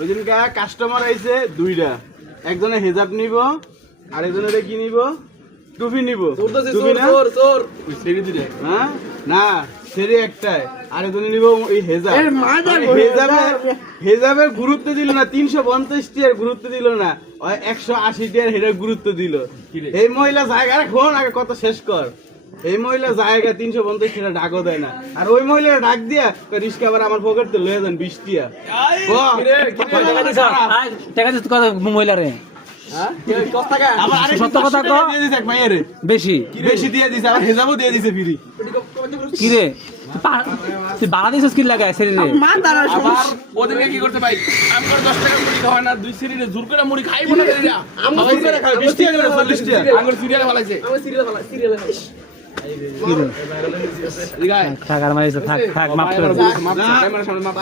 ওই দিনকে কাস্টমার আইছে দুইটা, একজনে হেজাব নিব আর একজনে কি নিব, টুপি নিব। টুপি না হ্যাঁ না সেরি একটাই, আর একজনে নিব ওই হেজাব। হেজাবের গুরুত্ব দিল না, 350 টিয়ার গুরুত্ব দিল না, 180 টিয়ার হেডার গুরুত্ব দিল। এই মহিলা জায়গা রাখুন আগে কত শেষ কর। এই মহিলা জায়গা 350 টাকা ডাকও দেয় না, আর ওই মহিলা ডাক দিয়া রিস্কা আবার আমার পকেট থেকে লয়ে যান 20 টিয়া। মহিলারে বেশি বেশি দিয়ে দিছে, আবার হেজাবও দিয়ে দিছে ফ্রি। কি রে তুই বাড়া দিছিস কি লাগায় শরীরে? আবার ওদেরকে কি করতে পাই, আমি করে 10 টাকা মুড়ি খাওয়া না, 2 সিরিজে জোর করে মুড়ি খাইবো না এরা। আমরা করে খাই 20 টাকা করে 40 টাকা। আঙ্গুর সিরিয়ালে ভালাইছে, আমার সিরিয়ালে থাক আর মারিস থাক মাপ ক্যামেরার সামনে মাপ